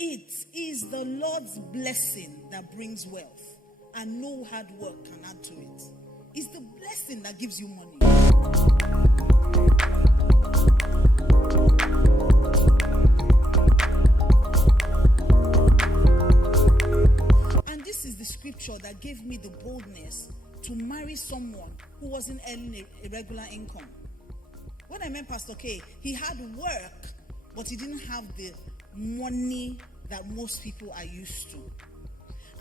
It is the Lord's blessing that brings wealth, and no hard work can add to it. It's the blessing that gives you money. And this is the scripture that gave me the boldness to marry someone who wasn't earning a regular income. When I met Pastor K, he had work, but he didn't have the money that most people are used to.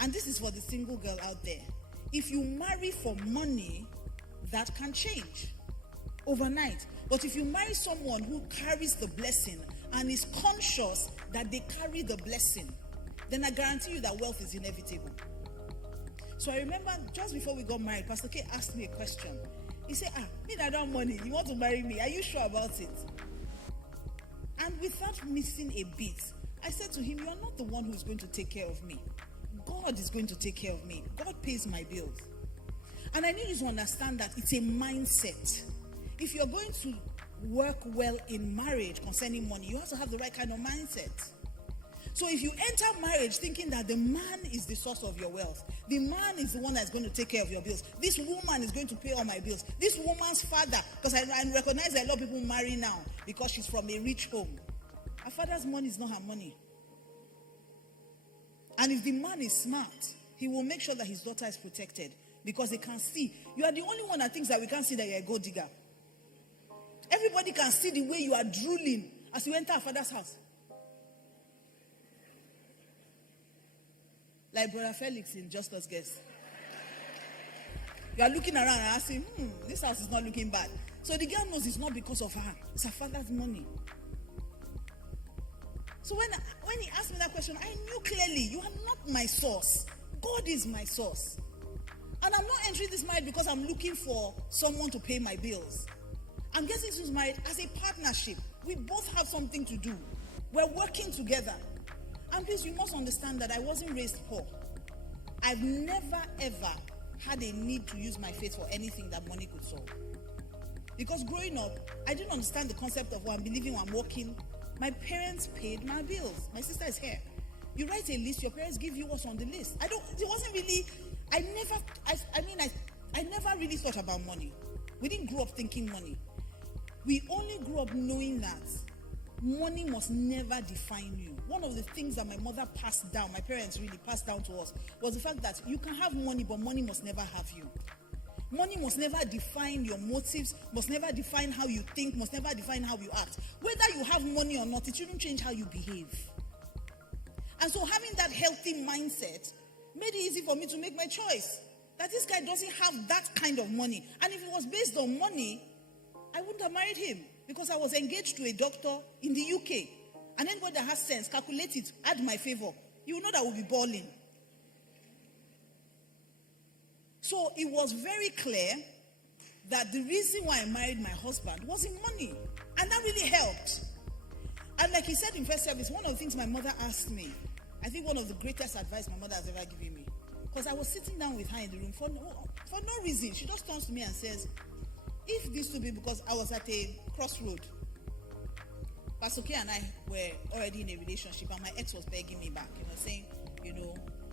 And this is for the single girl out there. If you marry for money, that can change overnight. But if you marry someone who carries the blessing and is conscious that they carry the blessing, then I guarantee you that wealth is inevitable. So I remember just before we got married, Pastor K asked me a question. He said, me I don't have money. You want to marry me? Are you sure about it? And without missing a beat, I said to him, you are not the one who is going to take care of me. God is going to take care of me. God pays my bills. And I need you to understand that it's a mindset. If you're going to work well in marriage concerning money, you have to have the right kind of mindset. So if you enter marriage thinking that the man is the source of your wealth, the man is the one that's going to take care of your bills, this woman is going to pay all my bills, this woman's father, because I recognize that a lot of people marry now because she's from a rich home. Her father's money is not her money. And if the man is smart, he will make sure that his daughter is protected, because they can see. You are the only one that thinks that we can't see that you're a gold digger. Everybody can see the way you are drooling as you enter a father's house. Like Brother Felix in Just Us Guess. You are looking around and asking, this house is not looking bad. So the girl knows it's not because of her. It's her father's money. So when he asked me that question, I knew clearly, you are not my source. God is my source. And I'm not entering this marriage because I'm looking for someone to pay my bills. I'm getting into this marriage as a partnership. We both have something to do. We're working together. And please, you must understand that I wasn't raised poor. I've never, ever had a need to use my faith for anything that money could solve. Because growing up, I didn't understand the concept of I'm believing, I'm working. My parents paid my bills. My sister is here. You write a list, your parents give you what's on the list. I never really thought about money. We didn't grow up thinking money. We only grew up knowing that money must never define you. One of the things that my mother passed down, my parents really passed down to us, was the fact that you can have money, but money must never have you. Money must never define your motives, must never define how you think, must never define how you act. Whether you have money or not, it shouldn't change how you behave. And so having that healthy mindset made it easy for me to make my choice. That this guy doesn't have that kind of money. And if it was based on money, I wouldn't have married him, because I was engaged to a doctor in the UK. And anybody that has sense, calculate it, add my favor. You will know that we'll be balling. So it was very clear that the reason why I married my husband wasn't money. And that really helped. And like he said in first service, one of the things my mother asked me, I think one of the greatest advice my mother has ever given me, because I was sitting down with her in the room for no reason. She just turns to me and says, if this to be, because I was at a crossroad. Pastor K and I were already in a relationship, and my ex was begging me back, saying,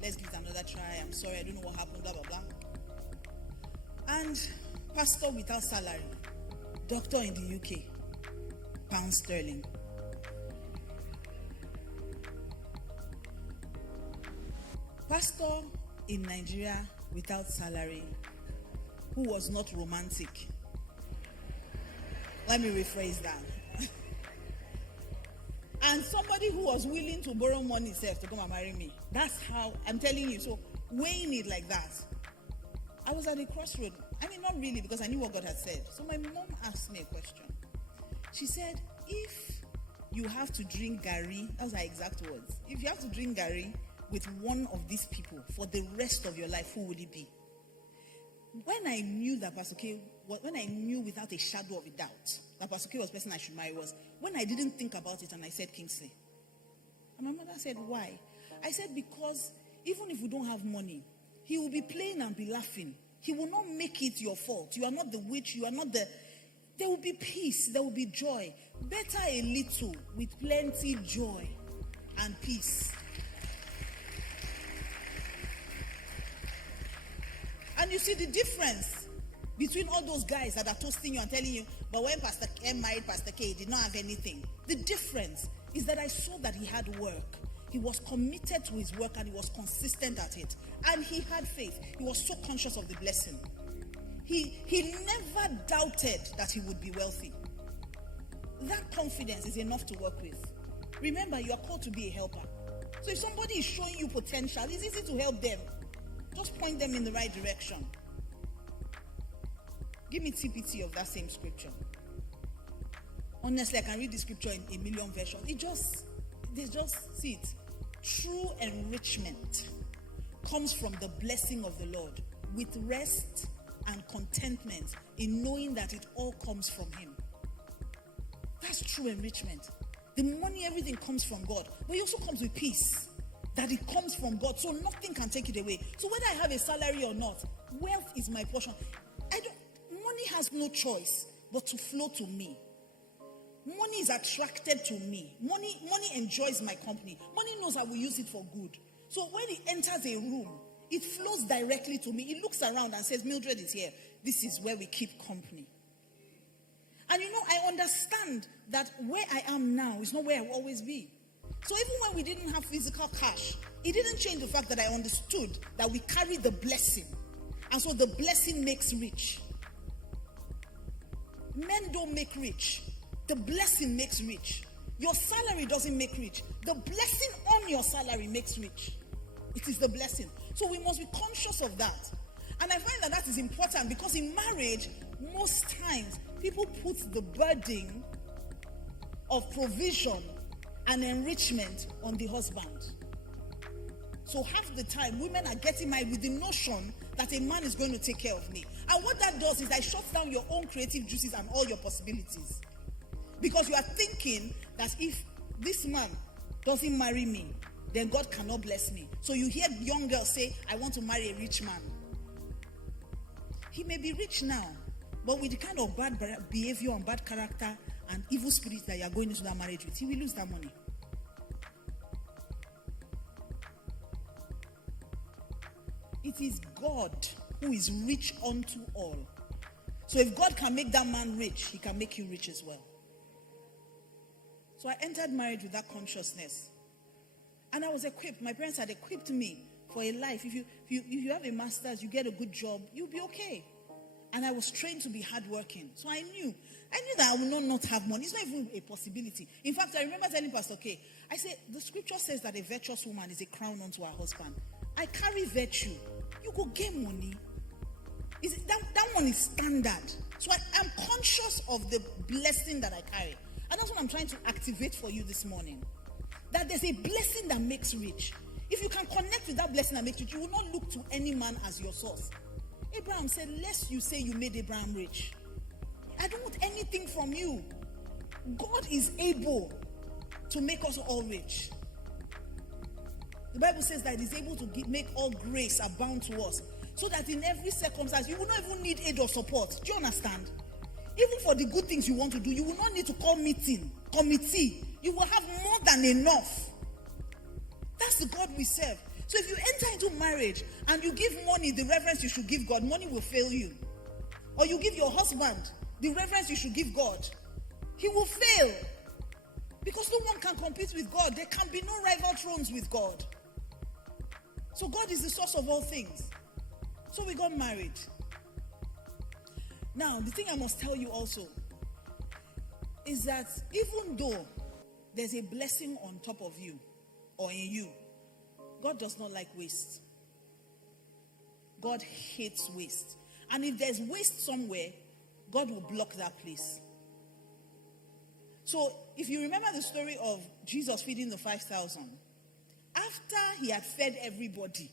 let's give it another try. I'm sorry, I don't know what happened, blah, blah, blah. And pastor without salary, doctor in the UK, pound sterling. Pastor in Nigeria without salary, who was not romantic. Let me rephrase that. And somebody who was willing to borrow money himself to come and marry me. That's how, I'm telling you. So weighing it like that, I was at a crossroad. I mean, not really, because I knew what God had said. So my mom asked me a question. She said, if you have to drink Gary, that was her exact words. If you have to drink Gary with one of these people for the rest of your life, who would it be? When I knew that Pastor K, when I knew without a shadow of a doubt that Pastor K was the person I should marry, was when I didn't think about it and I said Kingsley. And my mother said, why? I said, because even if we don't have money, he will be playing and be laughing. He will not make it your fault. You are not the witch. You are not the... There will be peace. There will be joy. Better a little with plenty joy and peace And you see the difference between all those guys that are toasting you and telling you, but when Pastor M married Pastor K, he did not have anything. The difference is that I saw that he had work. He was committed to his work and he was consistent at it. And he had faith. He was so conscious of the blessing. He never doubted that he would be wealthy. That confidence is enough to work with. Remember, you are called to be a helper. So if somebody is showing you potential, it's easy to help them. Just point them in the right direction. Give me TPT of that same scripture. Honestly, I can read the scripture in a million versions. They just see it. True enrichment comes from the blessing of the Lord with rest and contentment in knowing that it all comes from Him. That's true enrichment. The money, everything comes from God. But it also comes with peace. That it comes from God, so nothing can take it away. So whether I have a salary or not, wealth is my portion. Money has no choice but to flow to me. Money is attracted to me. Money enjoys my company. Money knows I will use it for good. So when it enters a room, it flows directly to me. It looks around and says, Mildred is here. This is where we keep company. And I understand that where I am now is not where I will always be. So even when we didn't have physical cash, it didn't change the fact that I understood that we carry the blessing. And so the blessing makes rich. Men don't make rich. The blessing makes rich. Your salary doesn't make rich. The blessing on your salary makes rich. It is the blessing. So we must be conscious of that. And I find that is important because in marriage, most times, people put the burden of provision and enrichment on the husband. So half the time, women are getting married with the notion that a man is going to take care of me. And what that does is that shuts down your own creative juices and all your possibilities. Because you are thinking that if this man doesn't marry me, then God cannot bless me. So you hear young girls say, I want to marry a rich man. He may be rich now, but with the kind of bad behavior and bad character and evil spirits that you are going into that marriage with, he will lose that money. It is God who is rich unto all. So if God can make that man rich, He can make you rich as well. So I entered marriage with that consciousness. And I was equipped. My parents had equipped me for a life. If you have a master's, you get a good job, you'll be okay. And I was trained to be hardworking. So I knew that I will not have money. It's not even a possibility. In fact, I remember telling Pastor K, I said, the scripture says that a virtuous woman is a crown unto her husband. I carry virtue. You go get money. That one is standard. So I am conscious of the blessing that I carry. And that's what I'm trying to activate for you this morning. That there's a blessing that makes rich. If you can connect with that blessing that makes rich, you will not look to any man as your source. Abraham said, lest you say you made Abraham rich. I don't want anything from you. God is able to make us all rich. The Bible says that He's able to make all grace abound to us, so that in every circumstance, you will not even need aid or support. Do you understand? Even for the good things you want to do, you will not need to call committee. You will have more than enough. That's the God we serve. So if you enter into marriage and you give money the reverence you should give God, money will fail you. Or you give your husband the reverence you should give God, he will fail. Because no one can compete with God. There can be no rival thrones with God. So God is the source of all things. So we got married. Now, the thing I must tell you also is that even though there's a blessing on top of you or in you, God does not like waste. God hates waste. And if there's waste somewhere, God will block that place. So, if you remember the story of Jesus feeding the 5,000, after He had fed everybody,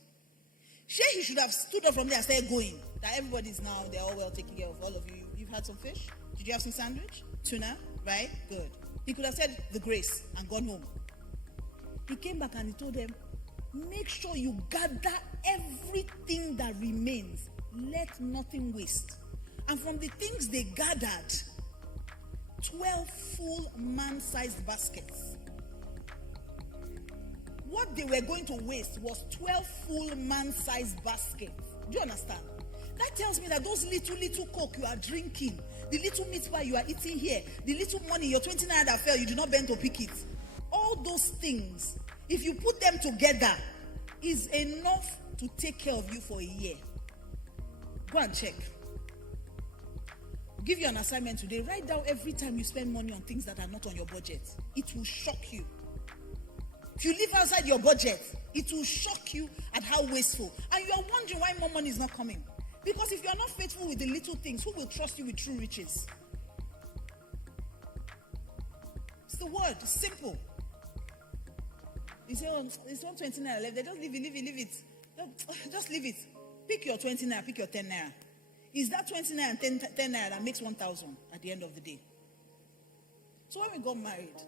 he should have stood up from there and started going. That everybody's now, they're all well taken care of, all of you. You've had some fish? Did you have some sandwich? Tuna? Right? Good. He could have said the grace and gone home. He came back and He told them, make sure you gather everything that remains. Let nothing waste. And from the things they gathered, 12 full man-sized baskets. What they were going to waste was 12 full man-sized baskets. Do you understand? That tells me that those little coke you are drinking, the little meat pie you are eating here, the little money, your 20 naira that fell, you did not bend to pick it. All those things, if you put them together, is enough to take care of you for a year. Go and check. I'll give you an assignment today. Write down every time you spend money on things that are not on your budget. It will shock you. If you live outside your budget, it will shock you at how wasteful. And you are wondering why more money is not coming. Because if you are not faithful with the little things, who will trust you with true riches? It's the word. It's simple. You say, oh, it's 120 naira left. Just leave it. Just leave it. Pick your 20 naira, pick your 10 naira. Is that 20 naira and 10 naira that makes 1,000 at the end of the day? So when we got married,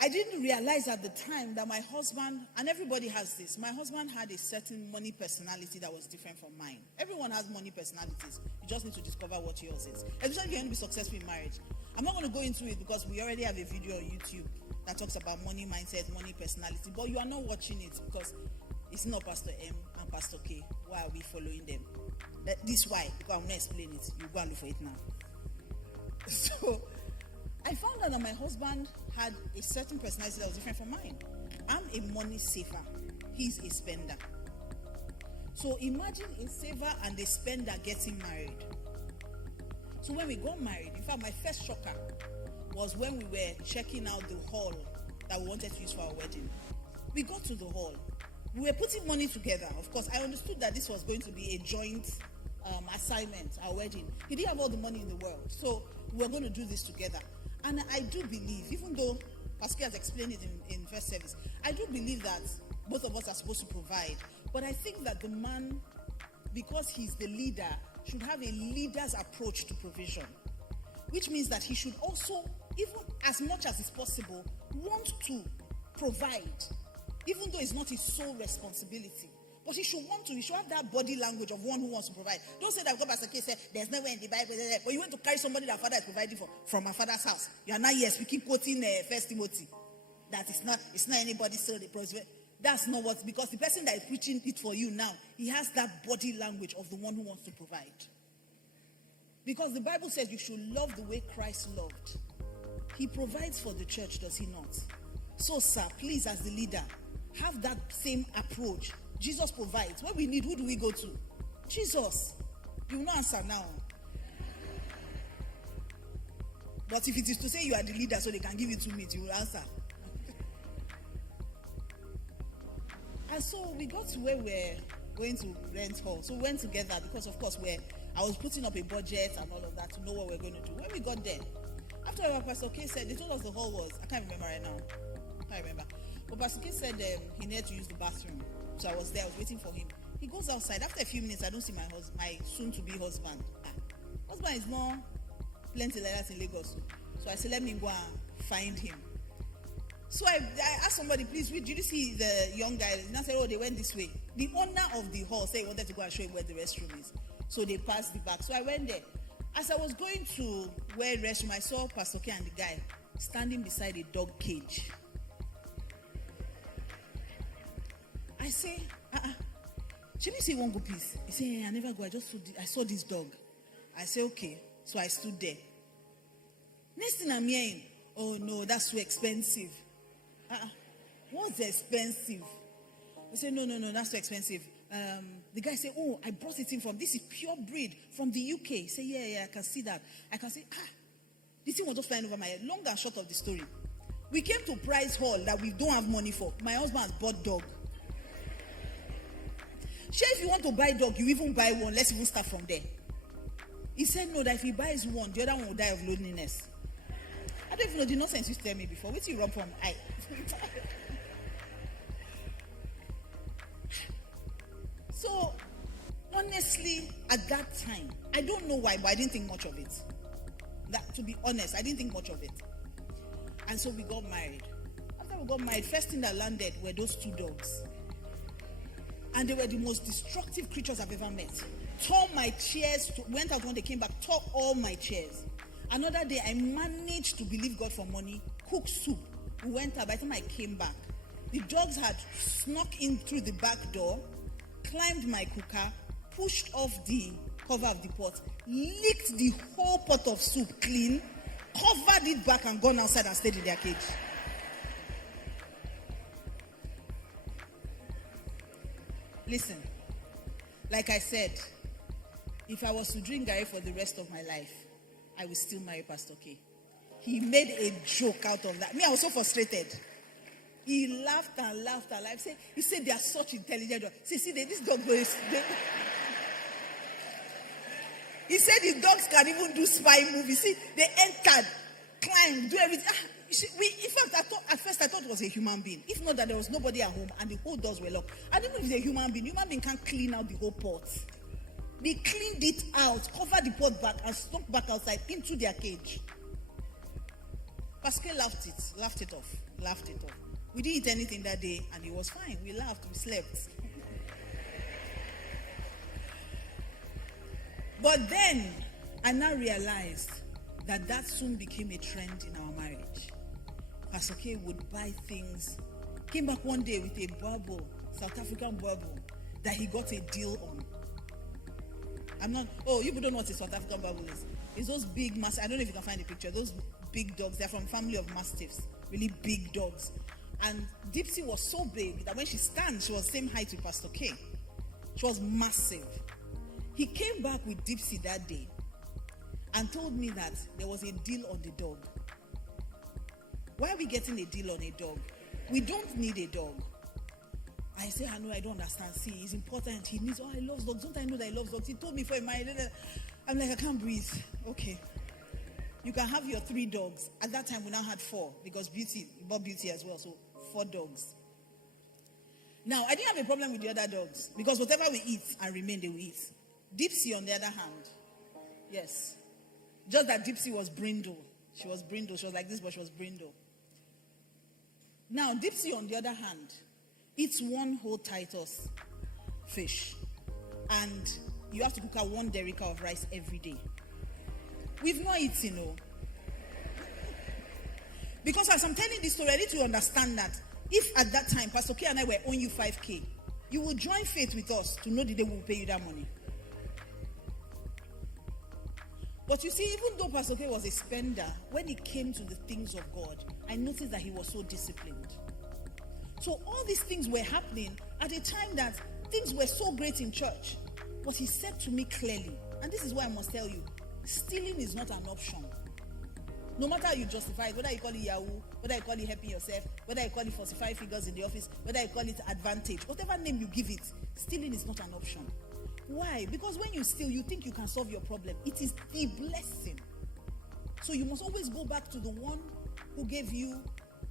I didn't realize at the time that my husband, and everybody has this, my husband had a certain money personality that was different from mine. Everyone has money personalities. You just need to discover what yours is. Especially if you want to be successful in marriage. I'm not going to go into it because we already have a video on YouTube that talks about money mindset, money personality. But you are not watching it because it's not Pastor M and Pastor K. Why are we following them? This why, because I'm not explaining it. You go and look for it now. So I found out that my husband had a certain personality that was different from mine. I'm a money saver. He's a spender. So imagine a saver and a spender getting married. So when we got married, in fact, my first shocker was when we were checking out the hall that we wanted to use for our wedding. We got to the hall. We were putting money together. Of course, I understood that this was going to be a joint assignment, our wedding. He didn't have all the money in the world. So we were going to do this together. And I do believe, even though Pastor has explained it in first service, I do believe that both of us are supposed to provide. But I think that the man, because he's the leader, should have a leader's approach to provision. Which means that he should also, even as much as is possible, want to provide, even though it's not his sole responsibility. But he should have that body language of one who wants to provide. Don't say that God Pastor K said, there's nowhere in the Bible, but you went to carry somebody that father is providing for from my father's house. You are not, yes, we keep quoting 1 Timothy. That it's not anybody's soul. That's not what, because the person that is preaching it for you now, he has that body language of the one who wants to provide. Because the Bible says you should love the way Christ loved. He provides for the church, does he not? So, sir, please, as the leader, have that same approach. Jesus provides. When we need, who do we go to? Jesus. You will not answer now. But if it is to say you are the leader so they can give you 2 minutes, you will answer. And so we got to where we're going to rent hall. So we went together because, of course, I was putting up a budget and all of that to know what we're going to do. When we got there, after what Pastor K said, they told us the hall was, I can't remember right now. I can't remember. But Pastor K said he needed to use the bathroom. So I was there, I was waiting for him. He goes outside. After a few minutes, I don't see my soon-to-be husband. Husband is more plenty like that in Lagos. So I said, let me go and find him. So I asked somebody, please, did you see the young guy? And I said, oh, they went this way. The owner of the hall said he wanted to go and show him where the restroom is. So they passed the back. So I went there. As I was going to where restroom, I saw Pastor K and the guy standing beside a dog cage. I say, should we say one go please? He said, hey, I never go. I saw this dog. I say, okay. So I stood there. Next thing I'm hearing, oh no, that's too expensive. What's expensive? I said, no, that's too expensive. The guy said, oh, I brought it in from, this is pure breed from the UK. He said, yeah, I can see that. I can see, this thing was just flying over my head. Long and short of the story. We came to Price Hall that we don't have money for. My husband has bought dog. Sure, if you want to buy dog, you even buy one. Let's even start from there. He said, no, that if he buys one, the other one will die of loneliness. I don't even know the nonsense you tell me before. Wait till you run from I. So, honestly, at that time, I don't know why, but I didn't think much of it. To be honest, I didn't think much of it. And so we got married. After we got married, first thing that landed were those 2 dogs. And they were the most destructive creatures I've ever met. Tore my chairs, went out when they came back, tore all my chairs. Another day, I managed to believe God for money, cook soup. We went out. By the time I came back, the dogs had snuck in through the back door, climbed my cooker, pushed off the cover of the pot, licked the whole pot of soup clean, covered it back, and gone outside and stayed in their cage. Listen, like I said, if I was to drink Gary for the rest of my life, I would still marry Pastor K. He made a joke out of that. Me, I was so frustrated. He laughed and laughed and laughed. He said they are such intelligent dogs. See, this dog goes. He said the dogs can even do spy movies. See, they entered, climbed, do everything. In fact, at first I thought it was a human being. If not that there was nobody at home and the whole doors were locked. I didn't know if it's a human being. Human being can't clean out the whole pot. They cleaned it out, covered the pot back, and stuck back outside into their cage. Pascal laughed it off. We didn't eat anything that day, and it was fine. We laughed, we slept. But then, I now realized that soon became a trend in our marriage. Pastor K would buy things. Came back one day with a bubble, South African bubble, that he got a deal on. You don't know what a South African bubble is. It's those big, massive, I don't know if you can find the picture, those big dogs. They're from family of mastiffs, really big dogs. And Dipsy was so big that when she stands, she was same height with Pastor K. She was massive. He came back with Dipsy that day and told me that there was a deal on the dog. Why are we getting a deal on a dog? We don't need a dog. I say, I know, I don't understand. See, it's important. He needs, I love dogs. Don't I know that he loves dogs? He told me for a married. I'm like, I can't breathe. Okay. You can have your 3 dogs. At that time, we now had 4 because Beauty, we bought Beauty as well. So 4 dogs. Now, I didn't have a problem with the other dogs because whatever we eat and remain, they will eat. Dipsy, on the other hand, yes. Just that Dipsy was brindle. She was brindle. She was like this, but she was brindle. Now, Dipsy, on the other hand, eats 1 whole Titus fish. And you have to cook her 1 derrica of rice every day. We've not eaten, Because as I'm telling this story, I need to understand that if at that time, Pastor K and I were owing you 5K, you will join faith with us to know the day we will pay you that money. But you see, even though Pastor K was a spender, when it came to the things of God, I noticed that he was so disciplined. So all these things were happening at a time that things were so great in church. But he said to me clearly, and this is why I must tell you, stealing is not an option. No matter how you justify it, whether you call it Yahoo, whether you call it helping yourself, whether you call it falsified figures in the office, whether you call it advantage, whatever name you give it, stealing is not an option. Why? Because when you steal, you think you can solve your problem. It is the blessing. So you must always go back to the one who gave you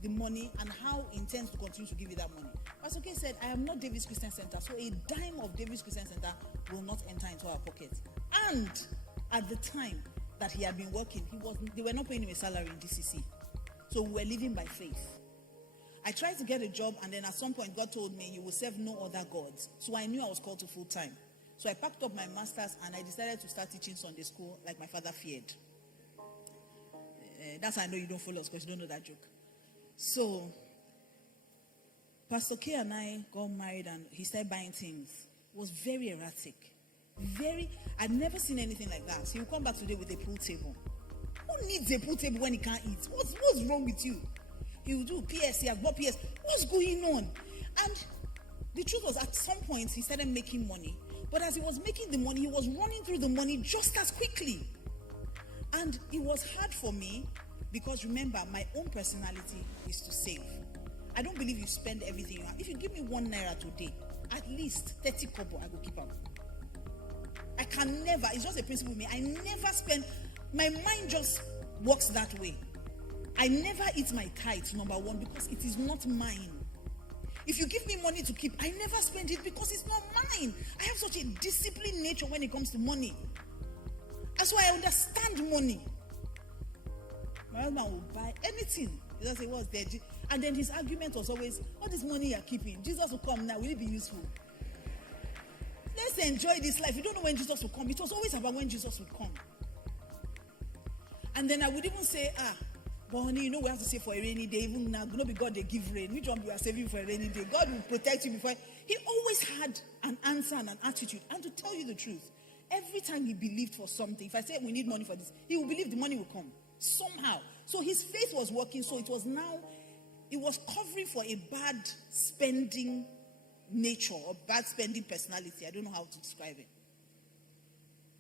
the money and how he intends to continue to give you that money. Pastor K said, I am not David's Christian Center, so a dime of David's Christian Center will not enter into our pockets. And at the time that he had been working, they were not paying him a salary in DCC. So we were living by faith. I tried to get a job, and then at some point God told me, you will serve no other gods. So I knew I was called to full time. So I packed up my master's and I decided to start teaching Sunday school like my father feared. That's how I know you don't follow us, because you don't know that joke. So Pastor K and I got married and he started buying things. It was very erratic. I'd never seen anything like that. So he'll come back today with a pool table. Who needs a pool table when he can't eat? What's wrong with you? He will do PS, he has bought PS. What's going on? And the truth was, at some point he started making money. But as he was making the money, he was running through the money just as quickly. And it was hard for me because, remember, my own personality is to save. I don't believe you spend everything you have. If you give me 1 naira today, at least 30 kobo, I will keep up. I can never, it's just a principle with me, I never spend, my mind just works that way. I never eat my tithe, number 1, because it is not mine. If you give me money to keep, I never spend it because it's not mine. I have such a disciplined nature when it comes to money. That's why I understand money. My husband will buy anything. He just say, what's there? And then his argument was always, all this money you're keeping, Jesus will come now, will it be useful? Let's enjoy this life. You don't know when Jesus will come. It was always about when Jesus would come. And then I would even say, But honey, we have to save for a rainy day. Even now, not be God they give rain. Which one we are saving for a rainy day? God will protect you before. He always had an answer and an attitude. And to tell you the truth, every time he believed for something, if I say we need money for this, he will believe the money will come somehow. So his faith was working. So it was covering for a bad spending nature or bad spending personality. I don't know how to describe it.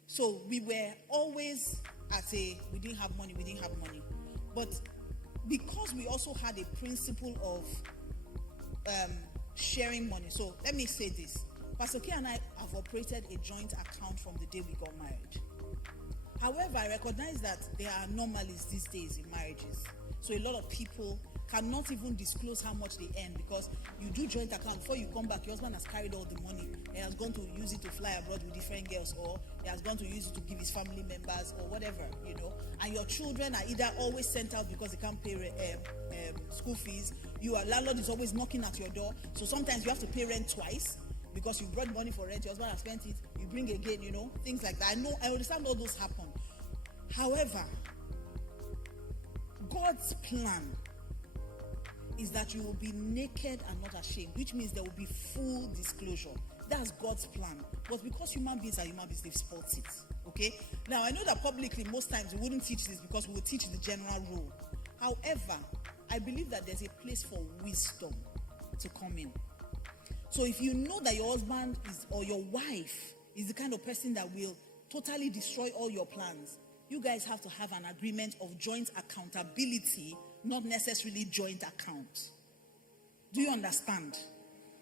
So we were always we didn't have money. But because we also had a principle of sharing money. So let me say this. Pastor K and I have operated a joint account from the day we got married. However, I recognize that there are anomalies these days in marriages. So a lot of people cannot even disclose how much they earn because you do joint account. Before you come back, your husband has carried all the money and has gone to use it to fly abroad with different girls, or he has gone to use it to give his family members or whatever, And your children are either always sent out because they can't pay school fees. Your landlord is always knocking at your door. So sometimes you have to pay rent twice because you brought money for rent. Your husband has spent it. You bring again, things like that. I understand all those happen. However, God's plan is that you will be naked and not ashamed, which means there will be full disclosure. That's God's plan. But because human beings are human beings, they've spoiled it. Okay? Now, I know that publicly, most times we wouldn't teach this because we would teach the general rule. However, I believe that there's a place for wisdom to come in. So if you know that your husband or your wife is the kind of person that will totally destroy all your plans, you guys have to have an agreement of joint accountability, not necessarily joint account. Do you understand?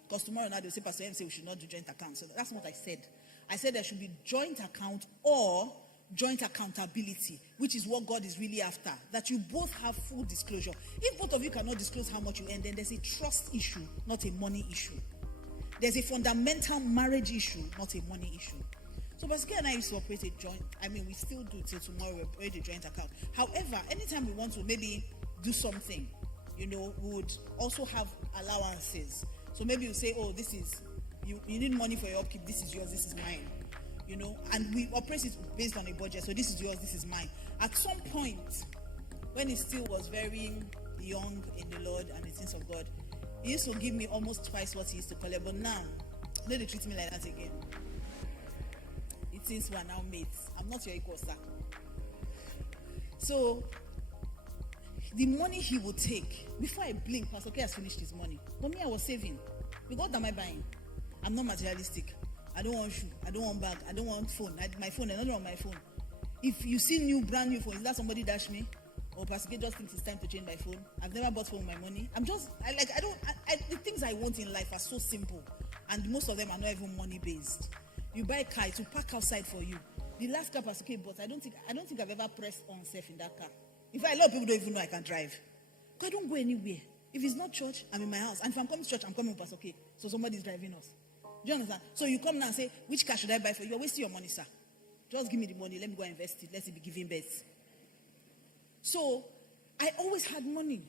Because tomorrow night they'll say, Pastor M say we should not do joint account. So that's what I said. I said there should be joint account or joint accountability, which is what God is really after. That you both have full disclosure. If both of you cannot disclose how much you earn, then there's a trust issue, not a money issue. There's a fundamental marriage issue, not a money issue. So Pastor K and I used to operate a joint. We still do till tomorrow. We operate a joint account. However, anytime we want to maybe do something, we would also have allowances. So maybe you say, oh, this is, you need money for your upkeep. This is yours. This is mine. And we operate it based on a budget. So this is yours. This is mine. At some point, when he still was very young in the Lord and the things of God, he used to give me almost twice what he used to collect. But now, they don't treat me like that again. Since we are now mates, I'm not your equal, sir. So the money he would take, before I blink, Pastor K has finished his money. But me, I was saving. Because what am I buying? I'm not materialistic. I don't want shoe. I don't want bag. I don't want phone. My phone, I don't want my phone. If you see brand new phone, is that somebody dash me? Or Pastor K just thinks it's time to change my phone? I've never bought phone with my money. The things I want in life are so simple. And most of them are not even money based. You buy a car to park outside for you. The last car Pastor K bought, I don't think I've ever pressed on safe in that car. In fact, a lot of people don't even know I can drive. Because I don't go anywhere. If it's not church, I'm in my house. And if I'm coming to church, I'm coming with Pastor K. So somebody's driving us. Do you understand? So you come now and say, which car should I buy for you? You're wasting your money, sir. Just give me the money. Let me go and invest it. Let it be giving birth. So I always had money.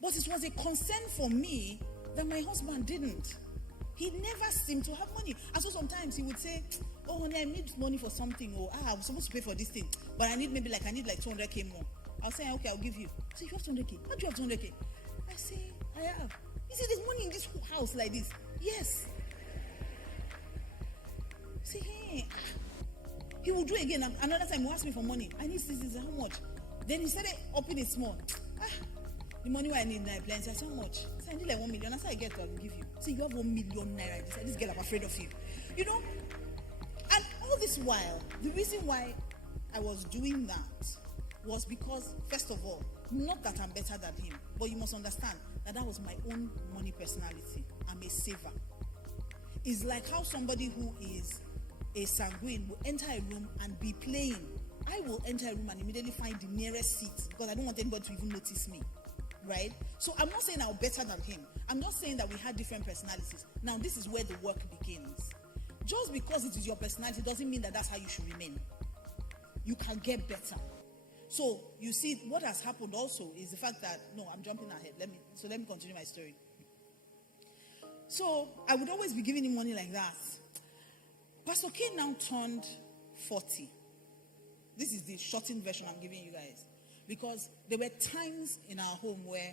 But it was a concern for me that my husband didn't. He never seemed to have money. And so sometimes he would say, oh, honey, I need money for something. Or, I was supposed to pay for this thing. But I need like 200K more. I'll say, okay, I'll give you. So you have 200K. How do you have 200K? I say, I have. He said, there's money in this whole house like this. Yes. Say, hey. He will do it again. Another time he asked me for money. I need this. How much? Then he started upping it small. The money I need now, plenty. I said, how much? I said, I need like 1 million. I said, I get to, I will give you. So you have 1 million naira. I said, this girl, I'm afraid of you. And all this while, the reason why I was doing that was because, first of all, not that I'm better than him, but you must understand that was my own money personality. I'm a saver. It's like how somebody who is a sanguine will enter a room and be playing. I will enter a room and immediately find the nearest seat because I don't want anybody to even notice me. Right? So I'm not saying I'm better than him. I'm not saying that we had different personalities. Now, this is where the work begins. Just because it is your personality doesn't mean that that's how you should remain. You can get better. So, you see, what has happened also is the fact that, no, I'm jumping ahead. Let me continue my story. So, I would always be giving him money like that. Pastor K now turned 40. This is the shortened version I'm giving you guys. Because there were times in our home where,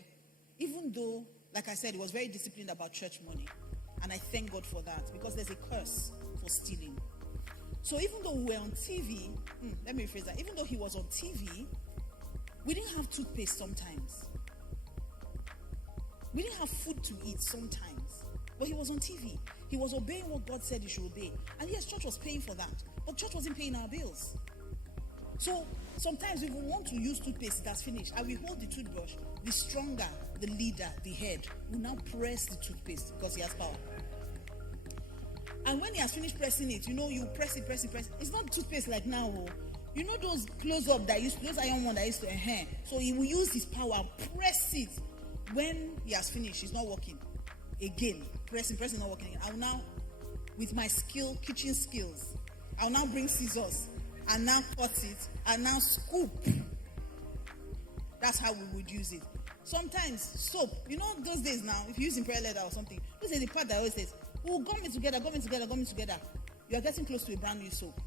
even though, like I said, it was very disciplined about church money, and I thank God for that, because there's a curse for stealing. So even though we were on TV, let me rephrase that, even though he was on TV, we didn't have toothpaste sometimes. We didn't have food to eat sometimes. But he was on TV. He was obeying what God said he should obey. And yes, church was paying for that. But church wasn't paying our bills. So sometimes if we want to use toothpaste that's finished, and we hold the toothbrush, the stronger, the leader, the head, will now press the toothpaste because he has power. And when he has finished pressing it, you press it. It's not toothpaste like now. You know those close-up that used to, those iron one that used to, So he will use his power and press it. When he has finished, it's not working. Again, pressing, not working again. I will now, with my kitchen skills, I'll now bring scissors and now cut it and now scoop. That's how we would use it. Sometimes soap, those days now, if you use in prayer letter or something, this is the part that always says, oh, gum me together. You are getting close to a brand new soap.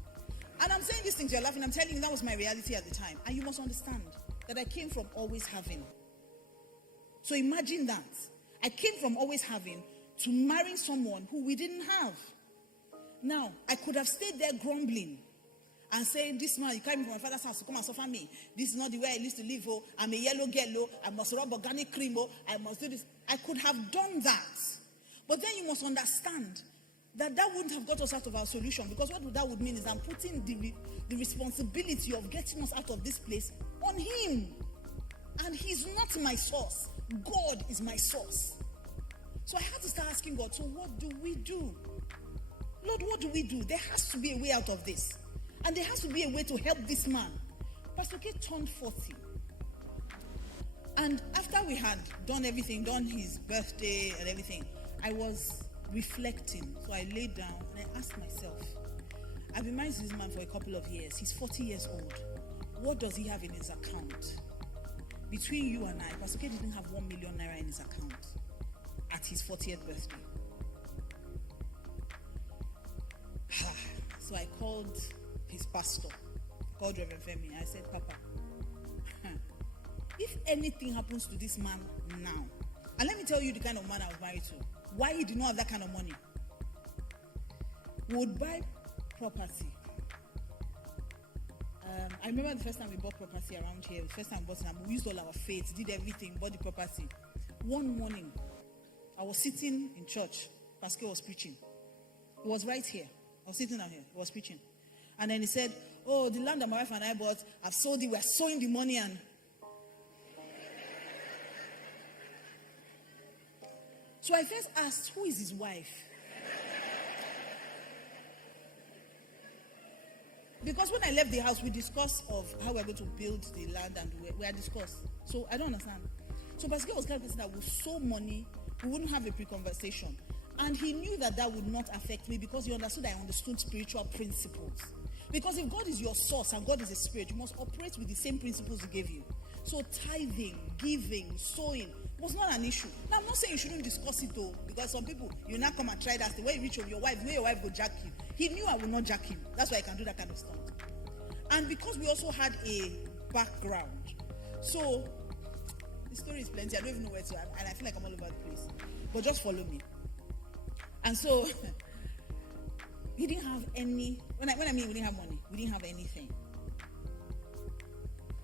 And I'm saying these things, you're laughing. I'm telling you, that was my reality at the time. And you must understand that I came from always having. So imagine that. I came from always having to marrying someone who we didn't have. Now, I could have stayed there grumbling and saying, this man, you came from my father's house to come and suffer me. This is not the way I used to live. Oh, I'm a yellow girl. I must rub organic cream. Oh, I must do this. I could have done that. But then you must understand that wouldn't have got us out of our solution, because what that would mean is I'm putting the responsibility of getting us out of this place on him. And he's not my source. God is my source. So I had to start asking God, so what do we do? Lord, what do we do? There has to be a way out of this. And there has to be a way to help this man. Pastor K turned 40. And after we had done everything, done his birthday and everything, I was reflecting. So I laid down and I asked myself, I've been married to this man for a couple of years. He's 40 years old. What does he have in his account? Between you and I, Pastor K didn't have 1 million naira in his account at his 40th birthday. So I called his pastor, called Reverend Femi. I said, Papa, if anything happens to this man now, and let me tell you the kind of man I was married to, why he did not have that kind of money. We would buy property. I remember the first time we bought property around here, the first time we bought it, we used all our faith, did everything, bought the property. One morning, I was sitting in church, Pastor was preaching. He was right here. I was sitting down here, he was preaching. And then he said, oh, the land that my wife and I bought, I've sold it, we're sowing the money. And so I first asked, who is his wife? Because when I left the house, we discussed of how we're going to build the land, and we had discussed. So I don't understand. So Pastor was kind of person that would sow money, we wouldn't have a pre-conversation. And he knew that would not affect me, because he understood I understood spiritual principles. Because if God is your source and God is a spirit, you must operate with the same principles he gave you. So tithing, giving, sowing was not an issue. Now, I'm not saying you shouldn't discuss it though, because some people, you now come and try that. The way you reach of your wife, the way your wife will jack you. He knew I would not jack him. That's why I can do that kind of stuff. And because we also had a background. So, the story is plenty. I don't even know where to, and I feel like I'm all over the place. But just follow me. And so, he didn't have any, when I mean we didn't have money, we didn't have anything.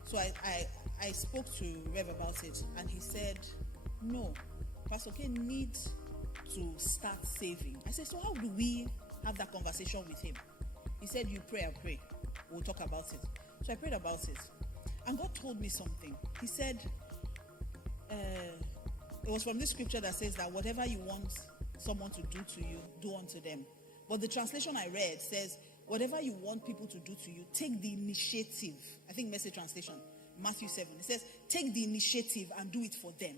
So I spoke to Rev about it, and he said, no, Pastor K needs to start saving. I said, so how do we have that conversation with him? He said, you pray, I pray. We'll talk about it. So I prayed about it. And God told me something. He said, it was from this scripture that says that whatever you want someone to do to you, do unto them. But the translation I read says, whatever you want people to do to you, take the initiative. I think Message translation, Matthew 7. It says, take the initiative and do it for them.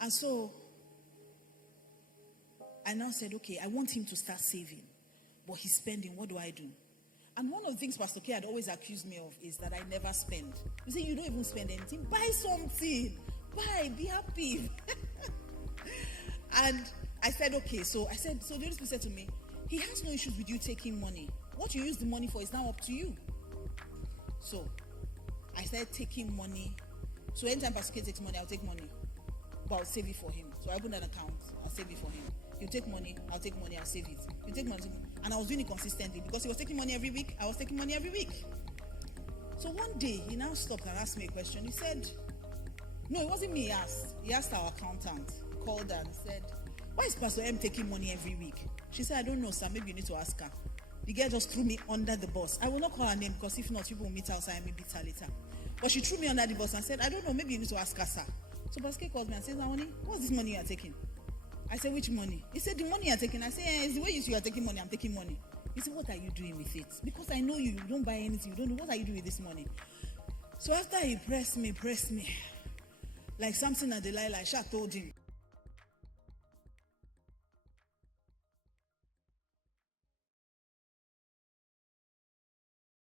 And so, I now said, okay, I want him to start saving. But he's spending, what do I do? And one of the things Pastor K had always accused me of is that I never spend. You say, you don't even spend anything. Buy something. Buy, be happy. And I said, okay. So the Holy Spirit said to me, he has no issues with you taking money. What you use the money for is now up to you. So I started taking money. So anytime Pastor K takes money, I'll take money. But I'll save it for him. So I open an account, I'll save it for him. You take money, I'll take money, I'll save it. You take money, and I was doing it consistently because he was taking money every week, I was taking money every week. So one day, he now stopped and asked me a question. He said, no, it wasn't me he asked. He asked our accountant, called her and said, why is Pastor M taking money every week? She said, I don't know, sir, maybe you need to ask her. The girl just threw me under the bus. I will not call her name because if not, people will meet outside and maybe tell later. But she threw me under the bus and said, I don't know, maybe you need to ask her, sir. So Pastor K calls me and says, Naoni, what's this money you are taking? I said, which money? He said, the money you are taking. I said, it's the way you are taking money, I'm taking money. He said, what are you doing with it? Because I know you don't buy anything, you don't know, what are you doing with this money? So after he pressed me, like something that Delilah, Sha told him,